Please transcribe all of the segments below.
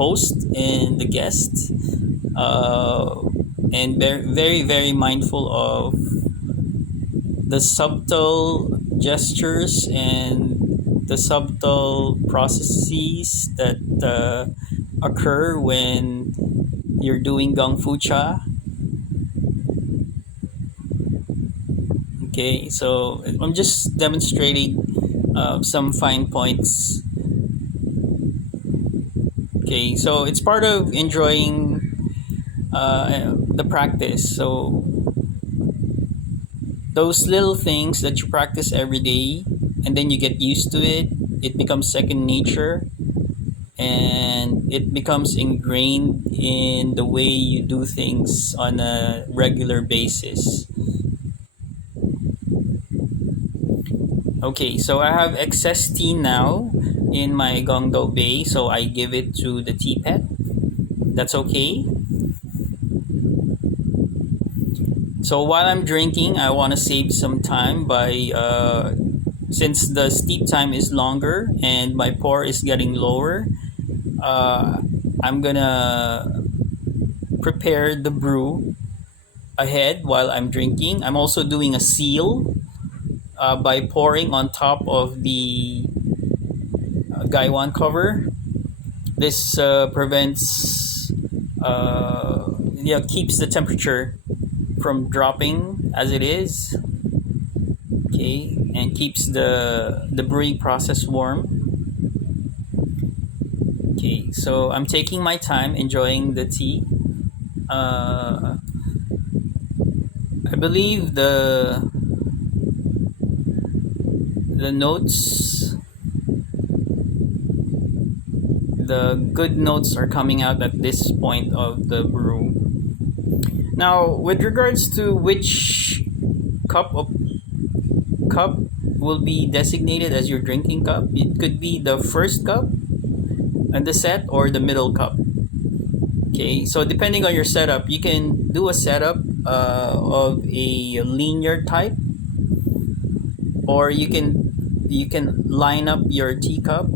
host and the guest, and very, very mindful of the subtle gestures and the subtle processes that occur when you're doing Gongfucha. Okay, so I'm just demonstrating some fine points. Okay, so it's part of enjoying the practice. So those little things that you practice every day, and then you get used to it, it becomes second nature, and it becomes ingrained in the way you do things on a regular basis. Okay, so I have excess tea now in my gongdo bay, so I give it to the tea pet. That's okay. So while I'm drinking, I want to save some time by since the steep time is longer and my pour is getting lower, I'm gonna prepare the brew ahead while I'm drinking. I'm also doing a seal by pouring on top of the gaiwan cover. This prevents, keeps the temperature from dropping as it is. Okay, and keeps the brewing process warm. Okay, so I'm taking my time enjoying the tea. I believe the notes, the good notes are coming out at this point of the brew. Now, with regards to which cup will be designated as your drinking cup, it could be the first cup and the set or the middle cup. Okay, so depending on your setup, you can do a setup of a linear type, or you can line up your teacup,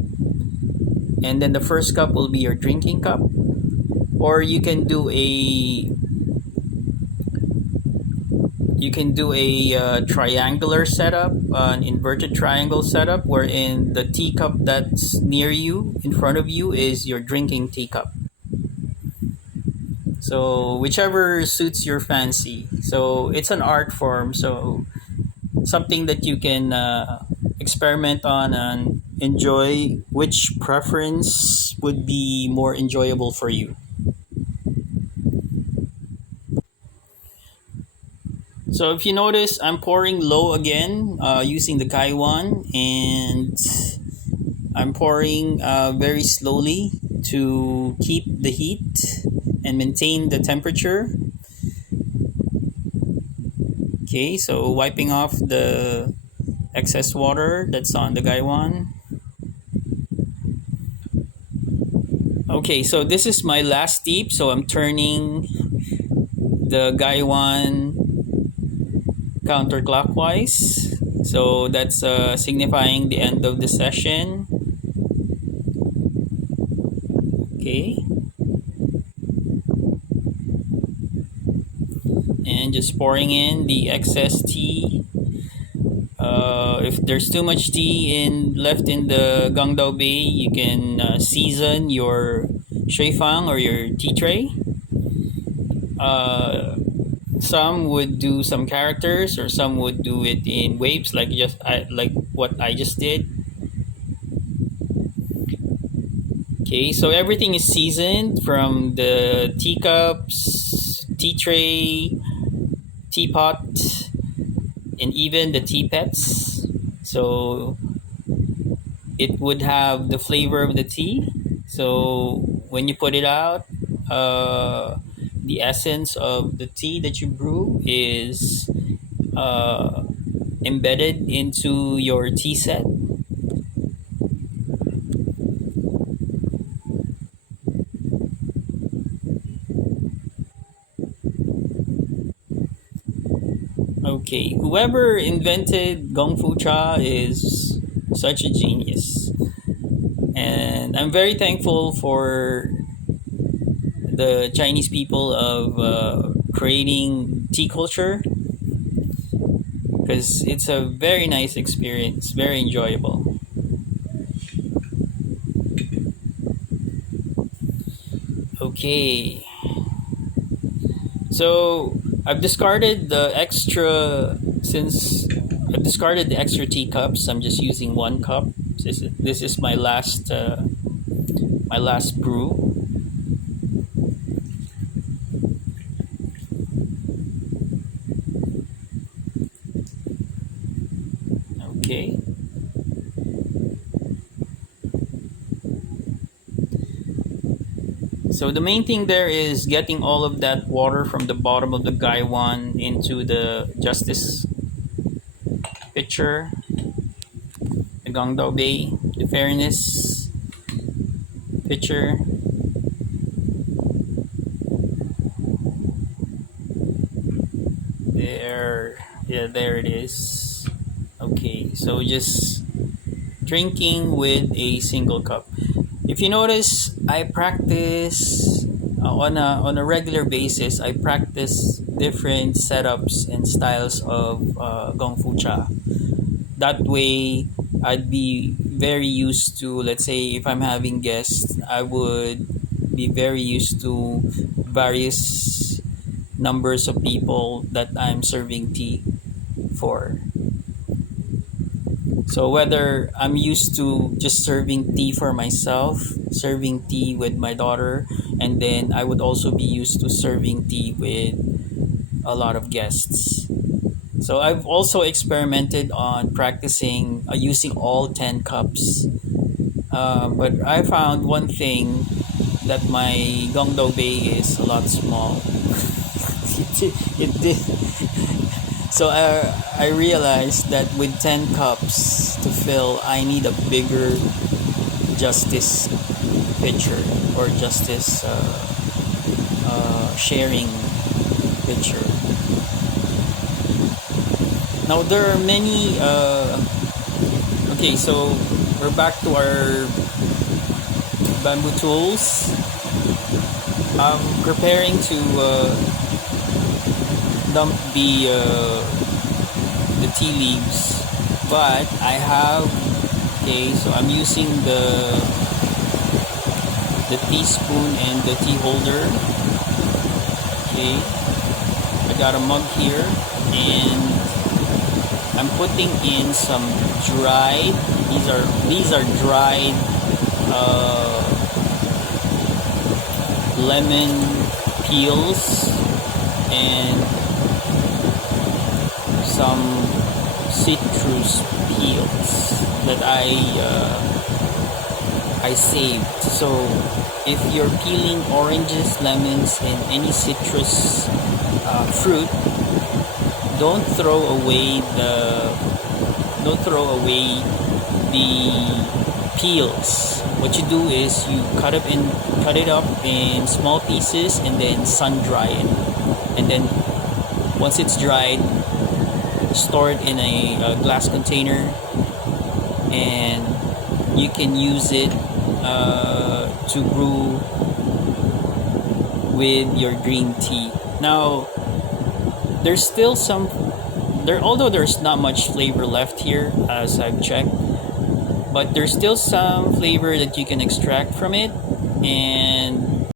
and then the first cup will be your drinking cup, or you can do a triangular setup, an inverted triangle setup, wherein the teacup that's near you, in front of you, is your drinking teacup. So whichever suits your fancy. So it's an art form, so something that you can experiment on and enjoy which preference would be more enjoyable for you. So if you notice, I'm pouring low again using the gaiwan, and I'm pouring very slowly to keep the heat and maintain the temperature. Okay, so wiping off the excess water that's on the gaiwan. Okay, so this is my last steep, so I'm turning the gaiwan counterclockwise. So that's signifying the end of the session. Okay. And just pouring in the excess tea. If there's too much tea left in the gangdao bay, you can season your shui fang or your tea tray. Some would do some characters, or some would do it in waves, like what I just did. Okay, so everything is seasoned, from the teacups, tea tray, teapot, and even the tea pets. So it would have the flavor of the tea. So when you put it out, the essence of the tea that you brew is embedded into your tea set. Okay, whoever invented Gongfucha is such a genius. And I'm very thankful for the Chinese people of creating tea culture, because it's a very nice experience, very enjoyable. Okay, so since I've discarded the extra teacups. I'm just using one cup. This is my last brew. Okay. So the main thing there is getting all of that water from the bottom of the gaiwan into the justice pitcher, the Gongdao Bay, the fairness pitcher. There, yeah, there it is. Okay, so just drinking with a single cup. If you notice, I practice on a regular basis. I practice different setups and styles of Gongfucha. That way, I'd be very used to. Let's say if I'm having guests, I would be very used to various numbers of people that I'm serving tea for. So whether I'm used to just serving tea for myself, serving tea with my daughter, and then I would also be used to serving tea with a lot of guests. So I've also experimented on practicing using all 10 cups. But I found one thing, that my Gongdo Bay is a lot small. it did. So I realized that with 10 cups to fill, I need a bigger justice pitcher, or justice sharing pitcher. Now there are many. Okay, so we're back to our bamboo tools. I'm preparing to dump the tea leaves, but I have, okay, so I'm using the teaspoon and the tea holder. Okay, I got a mug here, and I'm putting in some dried, these are dried lemon peels and some citrus peels that I saved. So if you're peeling oranges, lemons, and any citrus fruit, don't throw away the peels. What you do is you cut it up in small pieces and then sun dry it. And then once it's dried, store it in a glass container, and you can use it to brew with your green tea. Now, there's still although there's not much flavor left here as I've checked, but there's still some flavor that you can extract from it, and